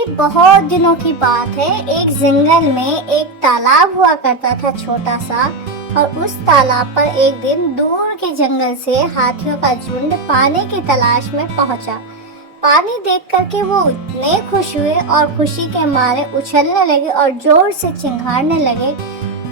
कि बहुत दिनों की बात है, एक जंगल में एक तालाब हुआ करता था छोटा सा। और उस तालाब पर एक दिन दूर के जंगल से हाथियों का झुंड पानी की तलाश में पहुंचा। पानी देख करके वो इतने खुश हुए और खुशी के मारे उछलने लगे और जोर से चिंघाड़ने लगे।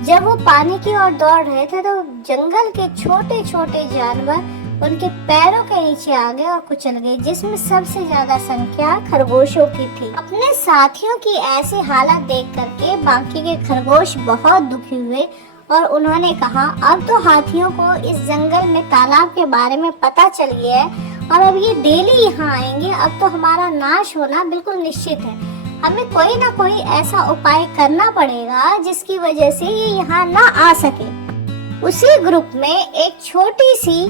जब वो पानी की ओर दौड़ रहे थे तो जंगल के छोटे छोटे जानवर उनके पैरों के नीचे आ गए और कुचल गए, जिसमें सबसे ज्यादा संख्या खरगोशों की थी। अपने साथियों की ऐसी हालत देख करके बाकी के खरगोश बहुत दुखी हुए और उन्होंने कहा, अब तो हाथियों को इस जंगल में तालाब के बारे में पता चल गया है और अब ये डेली यहाँ आएंगे। अब तो हमारा नाश होना बिल्कुल निश्चित है। हमें कोई ना कोई ऐसा उपाय करना पड़ेगा जिसकी वजह से ये यहाँ ना आ सके। उसी ग्रुप में एक छोटी सी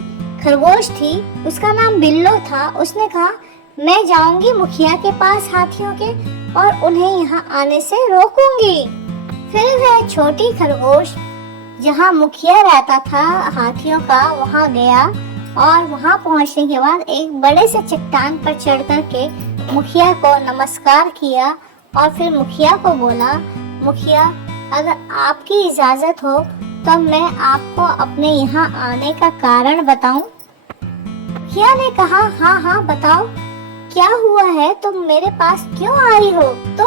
खरगोश थी, उसका नाम बिल्लो था। उसने कहा, मैं जाऊंगी मुखिया के पास हाथियों के और उन्हें यहाँ आने से रोकूंगी। फिर वह छोटी खरगोश जहाँ मुखिया रहता था हाथियों का वहाँ गया और वहाँ पहुँचने के बाद एक बड़े से चट्टान पर चढ़ कर के मुखिया को नमस्कार किया और फिर मुखिया को बोला, मुखिया अगर आपकी इजाजत हो तो मैं आपको अपने यहाँ आने का कारण बताऊं। मुखिया ने कहा, हाँ बताओ, क्या हुआ है, तुम मेरे पास क्यों आई हो। तो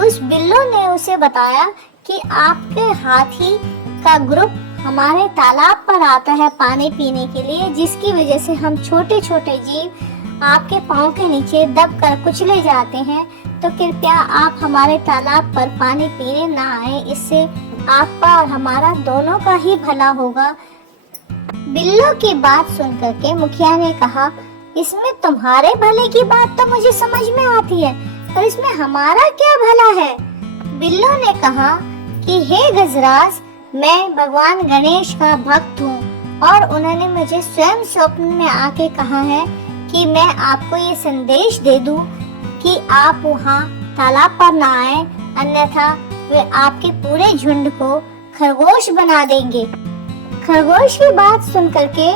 उस बिल्लो ने उसे बताया कि आपके हाथी का ग्रुप हमारे तालाब पर आता है पानी पीने के लिए, जिसकी वजह से हम छोटे छोटे जीव आपके पाँव के नीचे दब कर कुचले जाते हैं। तो कृपया आप हमारे तालाब पर पानी पीने ना आए, इससे आपका और हमारा दोनों का ही भला होगा। बिल्लो की बात सुन करके मुखिया ने कहा, इसमें तुम्हारे भले की बात तो मुझे समझ में आती है, पर इसमें हमारा क्या भला है। बिल्लो ने कहा कि हे गजराज, मैं भगवान गणेश का भक्त हूँ और उन्होंने मुझे स्वयं स्वप्न में आके कहा है कि मैं आपको ये संदेश दे दूं कि आप वहाँ तालाब पर ना आए, अन्यथा वे आपके पूरे झुंड को खरगोश बना देंगे। खरगोश की बात सुन करके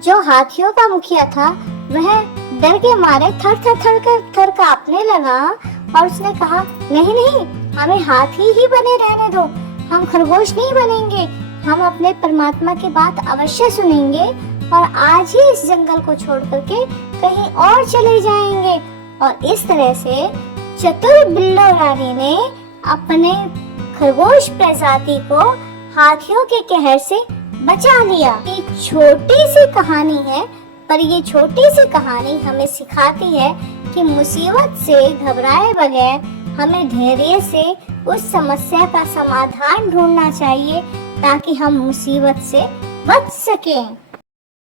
जो हाथियों का मुखिया था वह डर के मारे थर कांपने लगा और उसने कहा, नहीं, हमें हाथी ही बने रहने दो, हम खरगोश नहीं बनेंगे। हम अपने परमात्मा की बात अवश्य सुनेंगे और आज ही इस जंगल को छोड़ करके कहीं और चले जाएंगे। और इस तरह से चतुर बिल्लो रानी ने अपने खरगोश प्रजाति को हाथियों के कहर से बचा लिया। एक छोटी सी कहानी है, पर ये छोटी सी कहानी हमें सिखाती है कि मुसीबत से घबराए बगैर हमें धैर्य से उस समस्या का समाधान ढूंढना चाहिए ताकि हम मुसीबत से बच सकें।